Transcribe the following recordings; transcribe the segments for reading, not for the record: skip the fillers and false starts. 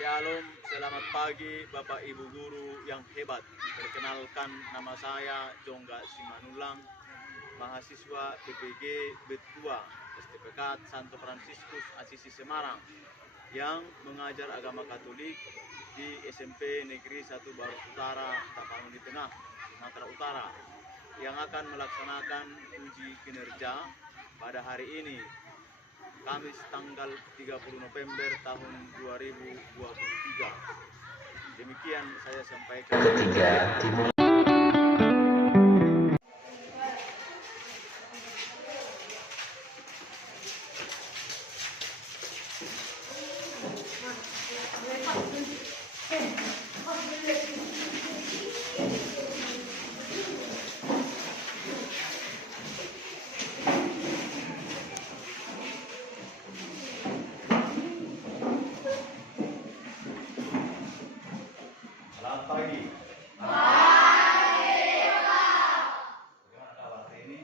Shalom, selamat pagi Bapak Ibu Guru yang hebat. Perkenalkan, nama saya Jongga Simanulang, mahasiswa PPG Bet 2 STPK Santo Fransiskus Asisi Semarang yang mengajar agama Katolik di SMP Negeri 1 Baros Utara, Tapanuli Tengah, Sumatera Utara, yang akan melaksanakan uji kinerja pada hari ini, Kamis tanggal 30 November tahun 2023. Demikian saya sampaikan. Ketiga, Timur. Selamat pagi. Bagaimana kabar hari ini?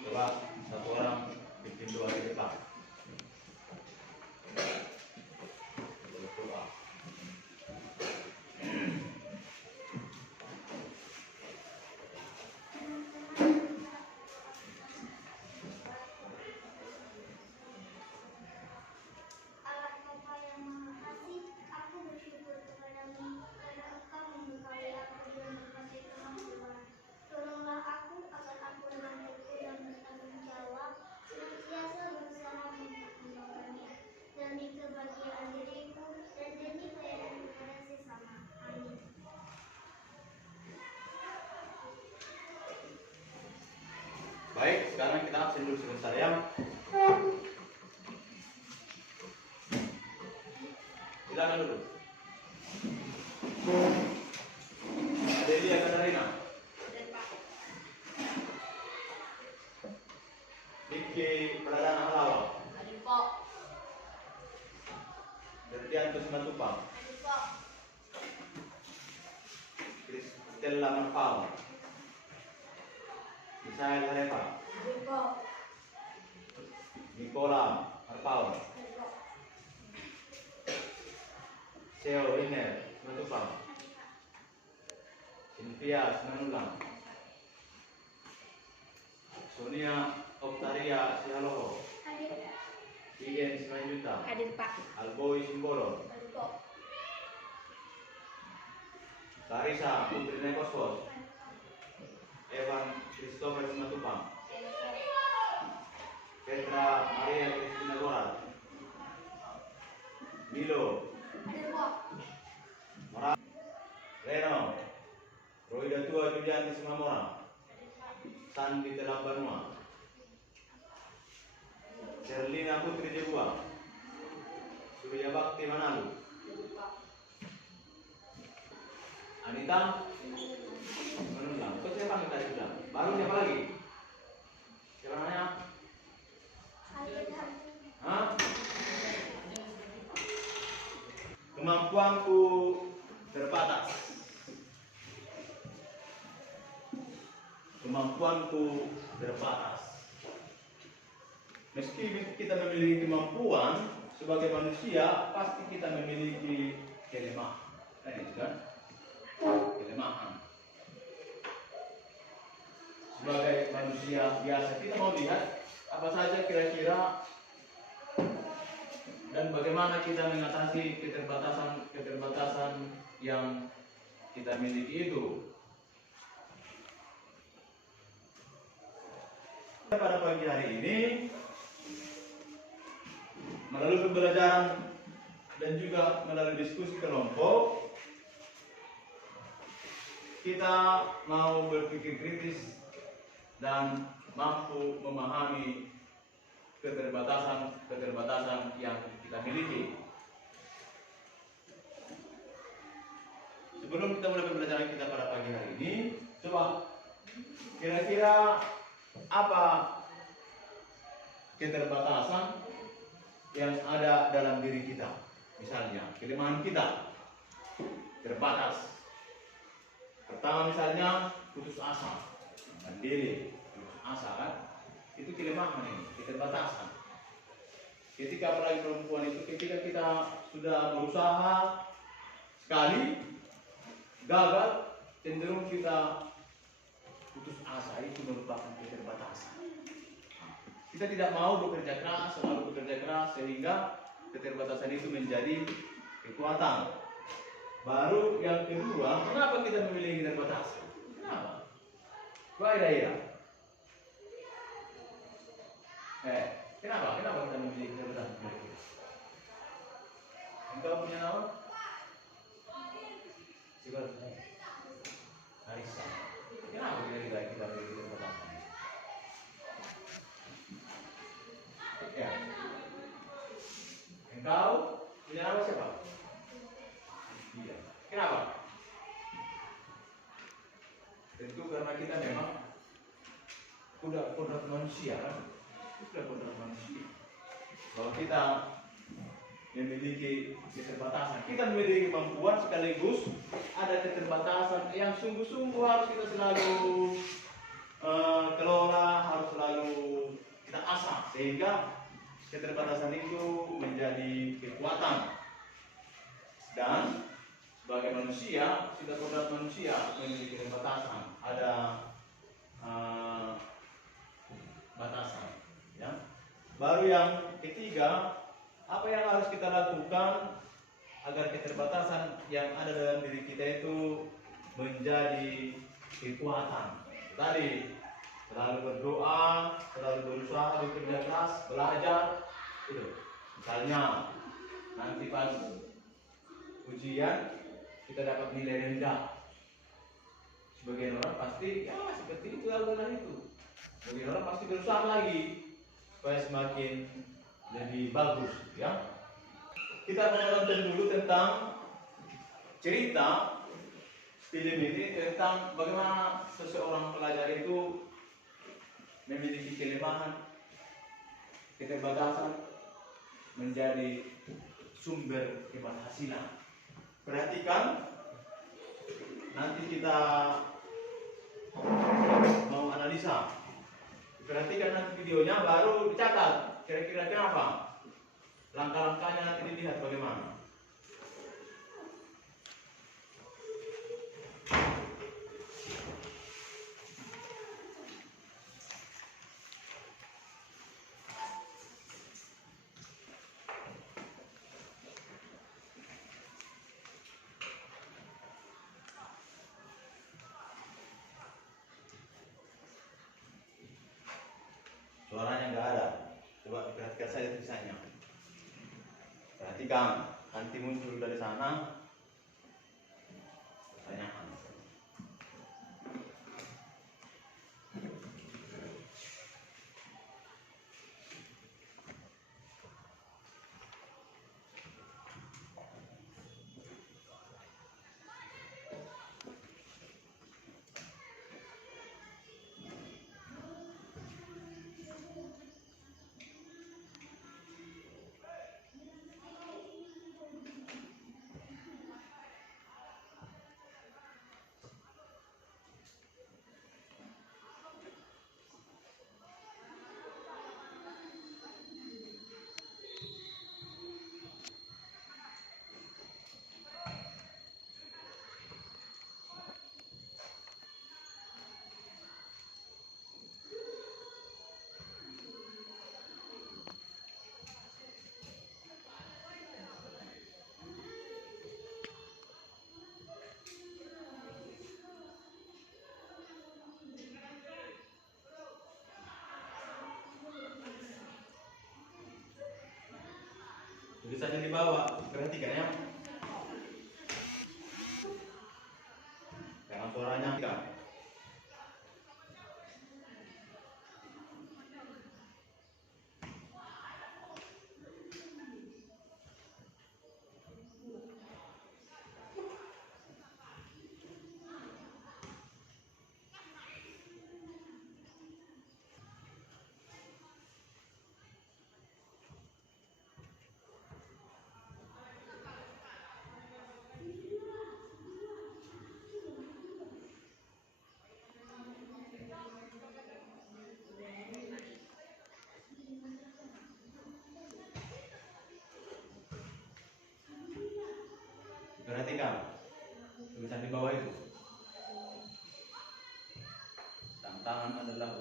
Coba satu orang bikin doa di depan. Berdoa. Allah Bapa yang Maha Kasih, aku bersyukur kepadamu karena Engkau membekali aku dengan berbagai kemampuan. Tolonglah aku agar aku dengan tekun dan bertanggung jawab senantiasa berusaha untuk mengembangkannya demi kebahagiaan diriku dan demi pelayanan kepada sesama. Amin. Baik, sekarang kita absen dulu sebentar ya. Silakan dulu. Adelia Katarina. Vicky Pradana Malawa. Berdian Kusmatupang. Kristella Marpao. Misael Harepa. Nicola Marpao. Seo Iner Simatupang. Cynthia Simanulang. Sonia Oktaria Sihaloho. Igen Simanjuta. Hadir Pak. Alboy Simbolo. Larissa Putri Nekoskos. Evan Christopher Simatupang. Petra Maria Cristina Gorat. Milo Mora. Reno Roida Tua Julianti Simamora. Sandi Telambanua. Sherlina Putri Jebua. Surya Bakti Manalu. Anita Menulang. Kok siapa yang tadi bilang? Baru siapa lagi? Siapa namanya? Hah? Kemampuanku terbatas. Kemampuanku terbatas. Meski kita memiliki kemampuan sebagai manusia, pasti kita memiliki kelemahan. Kan? Kelemahan. Sebagai manusia biasa, kita mau lihat apa saja kira-kira dan bagaimana kita mengatasi keterbatasan yang kita miliki itu. Pada pagi hari ini, melalui pembelajaran dan juga melalui diskusi kelompok, kita mau berpikir kritis dan mampu memahami keterbatasan yang kita miliki. Sebelum kita mulai pembelajaran kita pada pagi hari ini, coba kira-kira apa keterbatasan yang ada dalam diri kita? Misalnya, kelemahan kita terbatas. Pertama misalnya putus asa, mandiri, putus asa kan? Itu kelemahan. kelemahan ini, keterbatasan. Ketika apalagi perempuan itu, ketika kita sudah berusaha sekali gagal, cenderung kita putus asa. Itu merupakan keterbatasan. Kita tidak mau bekerja keras, selalu bekerja keras, sehingga keterbatasan itu menjadi kekuatan. Baru yang kedua, kenapa kita memiliki keterbatasan? Kenapa? Why daerah? Kenapa? Kenapa kita memiliki keterbatasan? Engkau punya nama? Siapa? Arisa. Kenapa kita memiliki keterbatasan? Ya. Engkau punya nama siapa? Iya. Kenapa? Tentu karena kita memang kodrat manusia kan? Sudah kodrat manusia. Kalau kita memiliki keterbatasan, kita memiliki kemampuan sekaligus ada keterbatasan yang sungguh-sungguh harus kita selalu kelola, harus selalu kita asah, sehingga keterbatasan itu menjadi kekuatan. Dan sebagai manusia, kita kodrat manusia memiliki keterbatasan, ada batasan. Ya. Baru yang ketiga, apa yang harus kita lakukan agar keterbatasan yang ada dalam diri kita itu menjadi kekuatan. Tadi selalu berdoa, selalu berusaha, bekerja keras, belajar. Itu. Misalnya nanti pas ujian kita dapat nilai rendah. Sebagian orang pasti ya seperti itu adalah itu. Sebagian orang pasti berusaha lagi supaya semakin lebih bagus, ya. Kita menonton dulu tentang cerita film ini tentang bagaimana seseorang pelajar itu memiliki kelemahan, keterbatasan menjadi sumber keberhasilan. Perhatikan, nanti kita mau analisa. Perhatikan nanti videonya, baru dicatat kira-kira kenapa. Langkah-langkahnya nanti dilihat bagaimana. Suaranya nggak ada. Coba diperhatikan saja tulisannya. Perhatikan, nanti muncul dari sana pertanyaan. Tulisannya di bawah, perhatikan ya. Jangan suaranya tidak.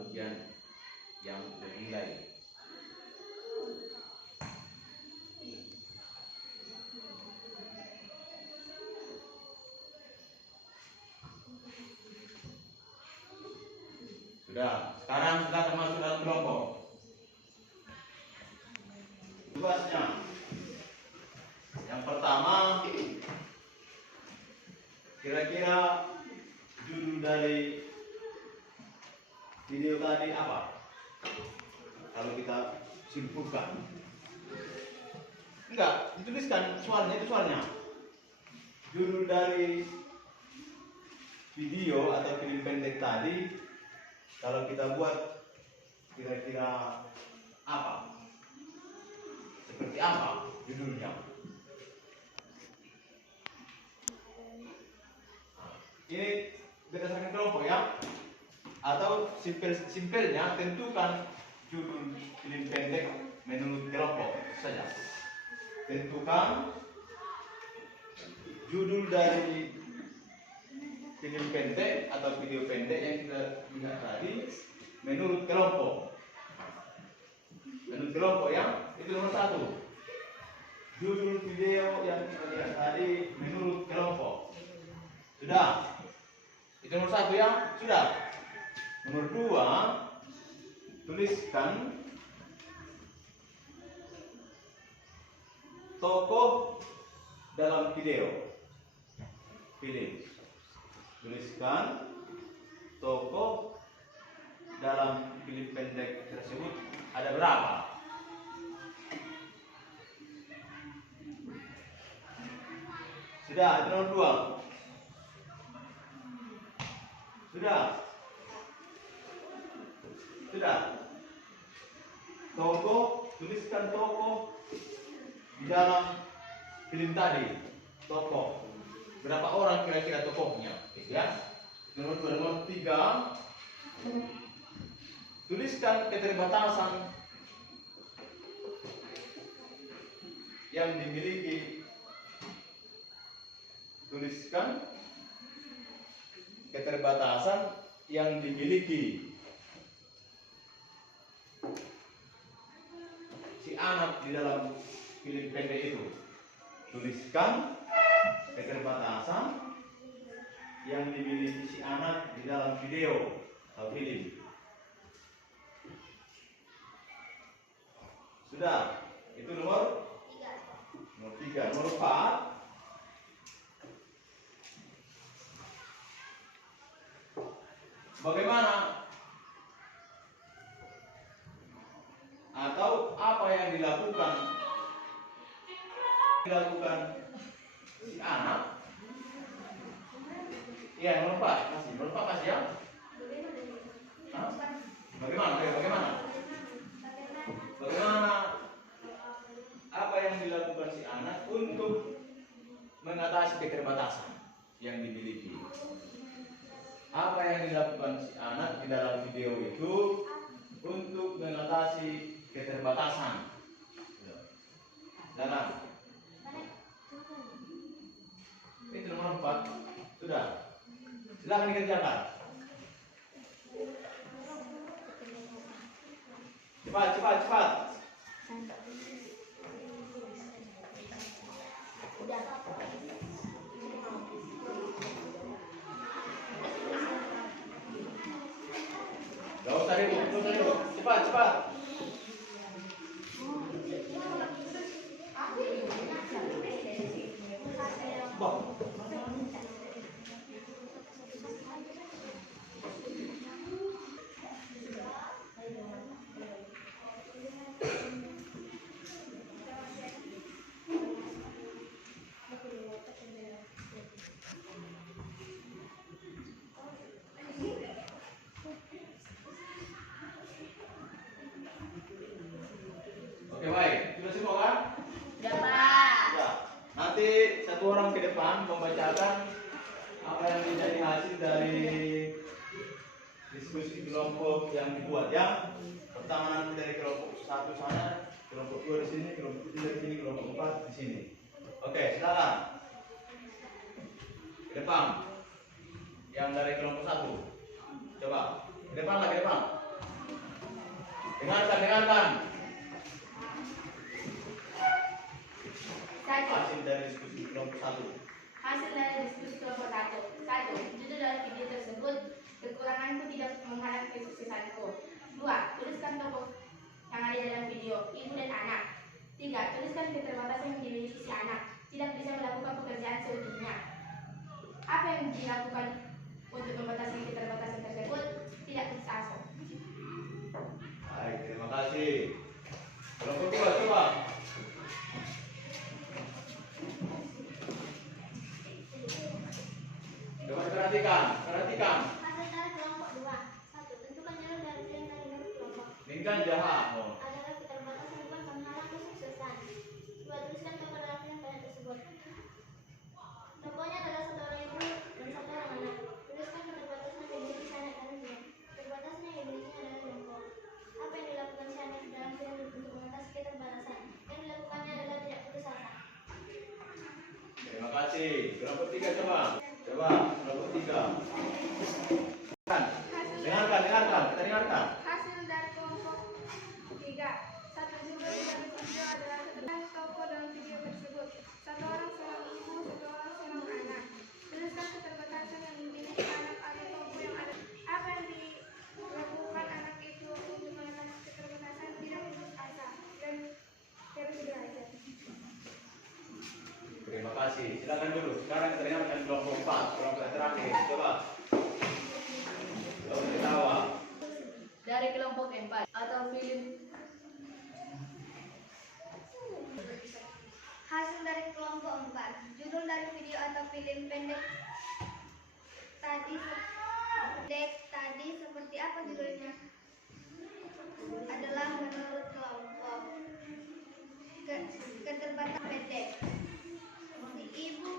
bagian yang bernilai. Sudah, sekarang sudah termasuk dalam kelompok. Tugasnya, yang pertama, kira-kira judul dari video tadi apa? Kalau kita simpulkan, enggak, dituliskan soalnya, itu soalnya. Judul dari video atau film pendek tadi, kalau kita buat kira-kira apa? Seperti apa judulnya? Ini berdasarkan kelompok ya? Atau simpelnya tentukan judul film pendek menurut kelompok saja. Tentukan judul dari film pendek atau video pendek yang kita lihat tadi menurut kelompok. Menurut kelompok ya, itu nomor 1. Judul video yang kita lihat tadi menurut kelompok. Sudah. Itu nomor 1 ya, sudah. Nomor 2, tuliskan tokoh dalam video. Pilih. Tuliskan tokoh dalam film pendek tersebut ada berapa? Sudah, itu nomor 2. Sudah. Sudah. Tokoh, tuliskan tokoh di dalam film tadi. Tokoh. Berapa orang kira-kira tokohnya? Ya. Nomor 2, nomor 3. Tuliskan keterbatasan yang dimiliki. Tuliskan keterbatasan yang dimiliki si anak di dalam film pendek itu. Tuliskan keterbatasan yang dimiliki si anak di dalam video atau film. Sudah, itu nomor 3. Nomor 4, bagaimana atau apa yang dilakukan si anak? Iya, nomor 4 kasih, nomor 4 kasih ya. Hah? Bagaimana apa yang dilakukan si anak untuk mengatasi keterbatasan yang dimiliki? Apa yang dilakukan si anak di dalam video itu untuk mengatasi keterbatasan? Jalan. Itu nomor 4. Sudah. Silakan dikerjakan. Cepat. Gak usah ribut. Cepat. Oke, baik. Sudah semua kan? Sudah, Pak. Sudah. Nanti satu orang ke depan membacakan apa yang menjadi hasil dari diskusi kelompok yang dibuat ya. Pertama nanti dari kelompok 1 sana, kelompok 2 di sini, kelompok 3 di sini, kelompok 4 di sini. Oke, silakan. Ke depan. Yang dari kelompok 1. Coba. Ke depan. dengarkan. Satu. Hasil dari diskusi kelompok 1. Hasil dari diskusi kelompok 1. 1. Judul dari video tersebut, kekuranganku tidak menghalang kesuksesanku. 2. Tuliskan tokoh yang ada dalam video, ibu dan anak. 3. Tuliskan keterbatasan yang dimiliki si anak, tidak bisa melakukan pekerjaan seutuhnya. Apa yang dilakukan untuk membatasi keterbatasan tersebut? Tidak putus asa. Baik, terima kasih. Kelompok 2, coba. Coba perhatikan. Hasil dari kelompok 2. 1. Tentukan jalur dari pilihan dari kelompok. Lingkan jahat. Adalah keterbatasan bukan penghalang kesuksesan. 2. Tuliskan tokoh dalam pilihan tersebut. Tokohnya adalah satu orang ibu dan satu orang anak. Tuliskan keterbatasan yang dimiliki si anak dan dia. Keterbatasan yang dimilikinya adalah jongkok. Apa yang dilakukan si anak dalam pilihan untuk mengatasi keterbatasan? Yang dilakukannya adalah tidak putus asa. Terima kasih. Kelompok 3 coba. Kelompok 3. Dengarkan. Kita dengarkan. Hasil dari kelompok 3. 1. Judul dari video adalah tentang tokoh dalam video tersebut. Satu orang seorang ibu, satu orang seorang anak. Tuliskan keterbatasan yang dimiliki anak atau tokoh yang ada. Apa yang dilakukan anak itu untuk mengatasi keterbatasan? Tidak putus asa dan terus belajar. Terima kasih. Silakan dulu. Sekarang kita dengarkan kelompok 4. Kelompok yang terakhir. Coba. Kelompok ketawa. Dari kelompok 4 atau film. Hasil dari kelompok 4. Judul dari video atau film pendek tadi seperti apa judulnya? Adalah menurut kelompok keterbatasan pendek si ibu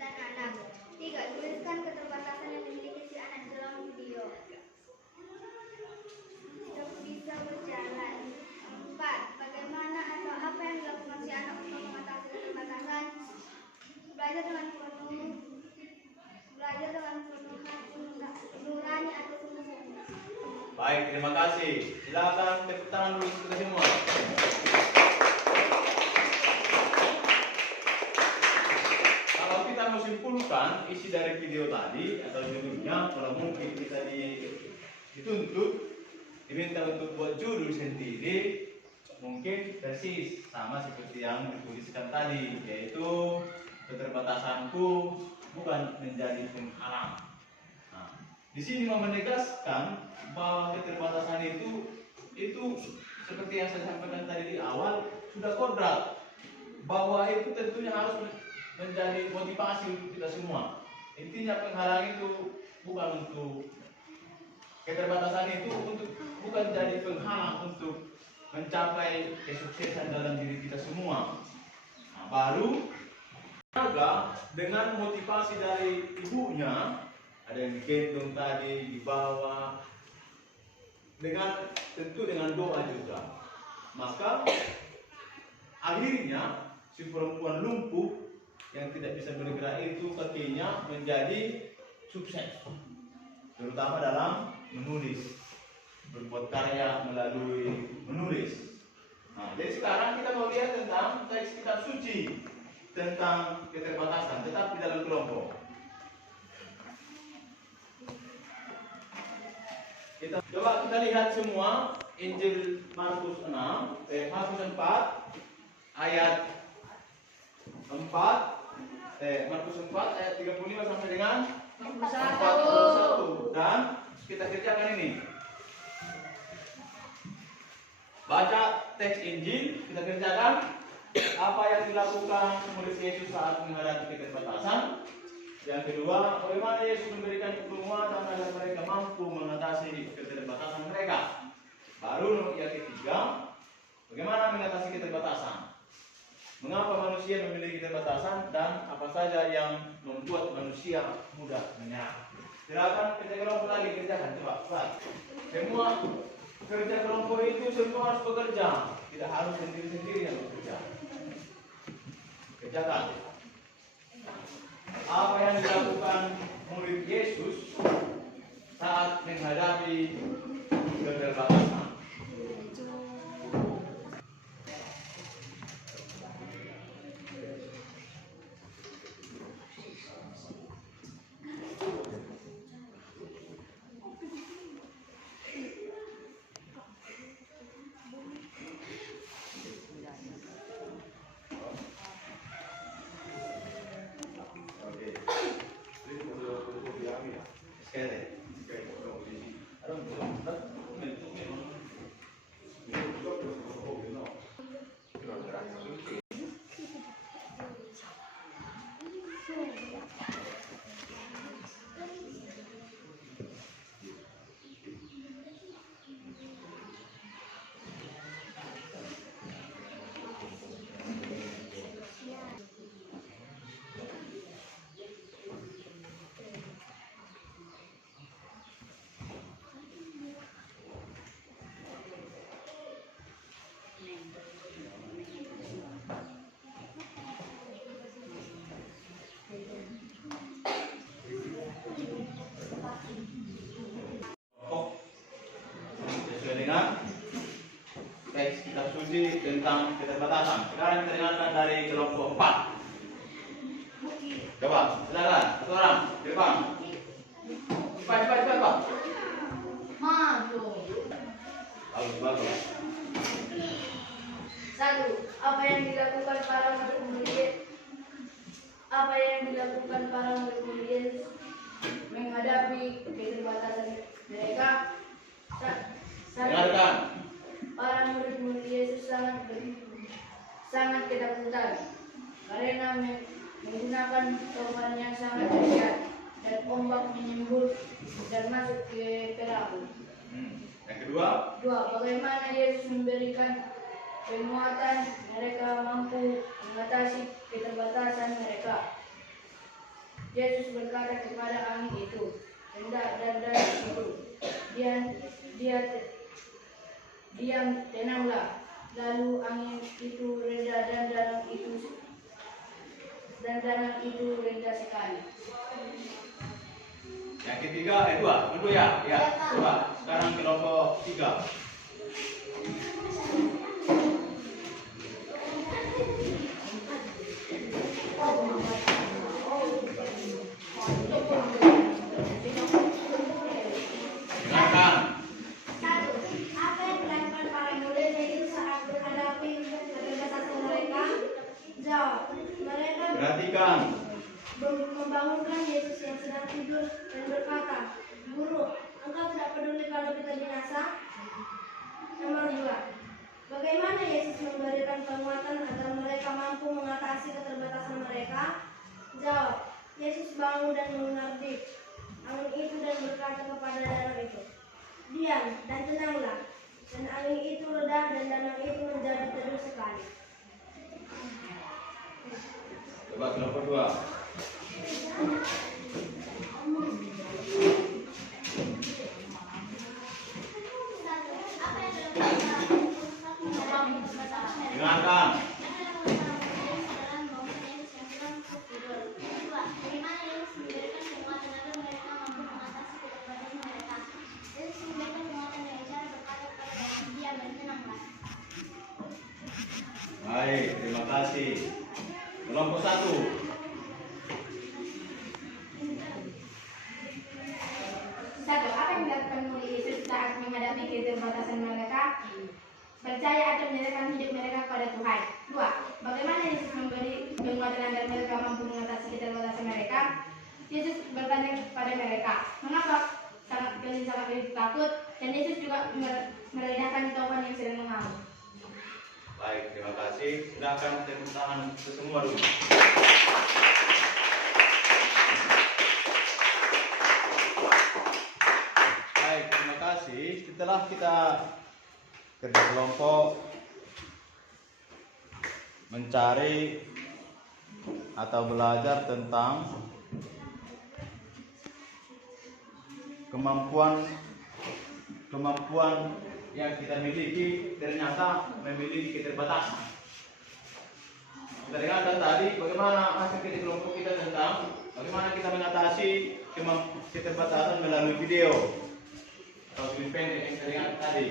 dan anak. 3. Tuliskan keterbatasan yang dimiliki si anak dalam video. Tidak bisa berjalan. 4. Bagaimana atau apa yang dilakukan si anak untuk mengatasi keterbatasan? Belajar dengan penuh nurani atau sungguh-sungguh. Baik, terima kasih. Silakan tepuk tangan dulu kita semua. Kalau kita mau simpulkan isi dari video tadi atau judulnya, kalau mungkin kita dituntut diminta untuk buat judul sendiri, mungkin persis sama seperti yang dituliskan tadi, yaitu keterbatasanku bukan menjadi penghalang. Nah, di sini mau menegaskan bahwa keterbatasan itu seperti yang saya sampaikan tadi di awal sudah kodrat, bahwa itu tentunya harus menjadi motivasi untuk kita semua. Intinya penghalang itu bukan untuk keterbatasan itu bukan jadi penghalang untuk mencapai kesuksesan dalam diri kita semua. Nah, baru dengan motivasi dari ibunya, ada yang digendong tadi, dibawa, tentu dengan doa juga. Maka akhirnya si perempuan lumpuh yang tidak bisa bergerak itu kakinya menjadi sukses, terutama dalam menulis, berbuat karya melalui menulis. Nah, jadi sekarang kita mau lihat tentang teks kitab suci tentang keterbatasan, tetap di dalam kelompok. Kita lihat semua Injil Markus 4 ayat 4, Markus 4 ayat 35 sampai dengan 41. Dan kita kerjakan ini. Baca teks Injil, kita kerjakan apa yang dilakukan murid Yesus saat menghadapi keterbatasan. Yang kedua, bagaimana Yesus memberikan penguatan agar mereka mampu mengatasi keterbatasan mereka. Baru yang ketiga, bagaimana mengatasi keterbatasan. Mengapa manusia memiliki keterbatasan dan apa saja yang membuat manusia mudah menyerah. Silakan kerja kelompok lagi, kerjakan coba. Semua kerja kelompok itu semua harus bekerja, tidak harus sendiri-sendiri yang bekerja. Kerjakan. Apa yang dilakukan murid Yesus saat menghadapi keterbatasan? kitab suci tentang keterbatasan. Sekarang kita dengarkan dari kelompok 4. Coba, silakan. Satu orang, depan. Cepat, Pak. Maju. Bagus. Satu, apa yang dilakukan para murid Yesus menghadapi keterbatasan mereka? Satu, Dengarkan. para murid Yesus sangat ketakutan karena menggunakan topan yang sangat dahsyat dan ombak menyembur dan masuk ke perahu. Yang kedua, Dua, bagaimana Yesus memberikan penguatan mereka mampu mengatasi keterbatasan mereka. Yesus berkata kepada angin itu, "Rendah dan danau itu, diam, tenanglah." Lalu angin itu reda dan danau itu reda sekali. yang ketiga, dua ya. Ya, coba. Sekarang kelompok 3. Dengarkan. Satu, apa yang dilakukan para murid Yesus saat menghadapi keterbatasan mereka? Jawab, mereka Perhatikan. membangunkan Yesus yang sedang tidur dan berkata, "Guru, engkau tidak peduli kalau kita binasa?" Nomor 2, bagaimana Yesus memberikan penguatan agar mereka mampu mengatasi keterbatasan mereka? Jawab, Yesus bangun dan mengerti angin itu dan berkata kepada danau itu, "Diam dan tenanglah." Dan angin itu reda dan danau itu menjadi teduh sekali. Coba kelompok 2. Satu, apa yang dilakukan para murid dalam Dengarkan. Baik, terima kasih. Kelompok 1. Satu, apa yang dilakukan murid Yesus saat menghadapi keterbatasan mereka? Percaya atau menyerahkan hidup mereka pada Tuhan. Dua, bagaimana Yesus memberi penguatan agar mereka mampu mengatasi keterbatasan mereka? Yesus bertanya kepada mereka, mengapa kalian sangat begitu takut? Dan Yesus juga meredahkan topan yang sedang mengamuk. Baik, terima kasih. Silakan tepuk tangan semua dulu. Baik, terima kasih. Setelah kita kerja kelompok mencari atau belajar tentang kemampuan yang kita miliki ternyata memiliki keterbatasan. Kita dengarkan tadi bagaimana hasil kerja kelompok kita tentang bagaimana kita mengatasi keterbatasan melalui video atau film pendek yang kita dengarkan tadi.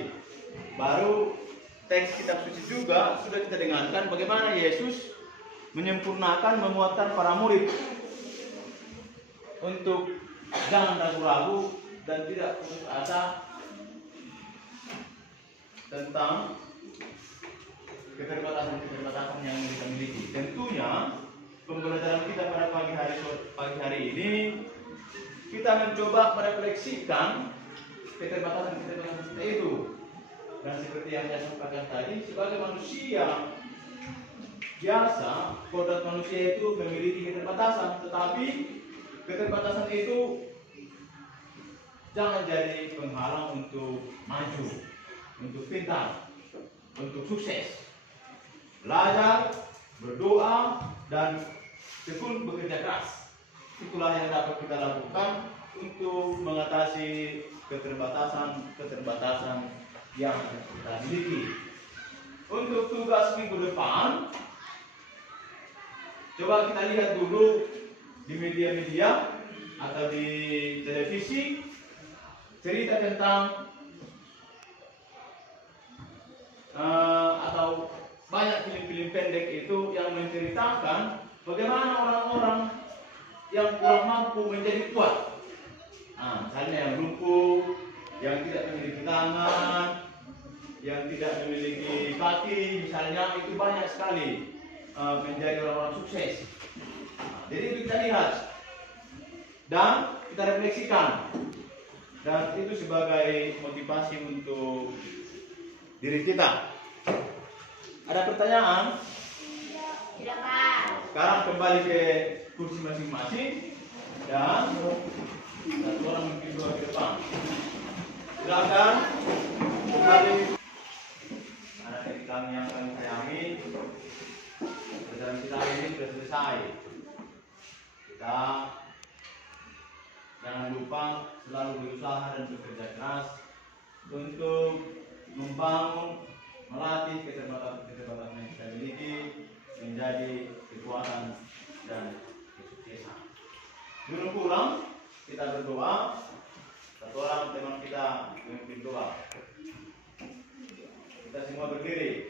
Baru teks kitab suci juga sudah kita dengarkan bagaimana Yesus menyempurnakan menguatkan para murid untuk jangan ragu-ragu dan tidak putus asa tentang keterbatasan yang mereka miliki. Tentunya pembelajaran kita pada pagi hari ini kita mencoba merefleksikan keterbatasan kita itu. Dan seperti yang saya sampaikan tadi, sebagai manusia biasa, kodrat manusia itu memiliki keterbatasan, tetapi keterbatasan itu jangan jadi penghalang untuk maju, untuk pintar, untuk sukses. Belajar, berdoa, dan tekun bekerja keras. Itulah yang dapat kita lakukan untuk mengatasi keterbatasan yang kita miliki. Untuk tugas minggu depan, coba kita lihat dulu di media-media atau di televisi cerita tentang banyak film-film pendek itu yang menceritakan bagaimana orang-orang yang kurang mampu menjadi kuat. Nah, misalnya yang lumpuh, yang tidak memiliki tangan, yang tidak memiliki kaki, misalnya itu banyak sekali menjadi orang-orang sukses. Nah, jadi itu kita lihat dan kita refleksikan, dan itu sebagai motivasi untuk diri kita. Ada pertanyaan? Tidak, Pak. Sekarang kembali ke kursi masing-masing dan satu orang mungkin dua ke depan. Silakan kembali. Anak-anak kami yang kami sayangi, perjalanan kita ini sudah selesai. Kita jangan lupa selalu berusaha dan bekerja keras untuk membangun, melatih keterbatasan yang kita miliki menjadi kekuatan dan kesuksesan. Sebelum pulang, kita berdoa. Satu orang teman kita memimpin doa. Kita semua berdiri.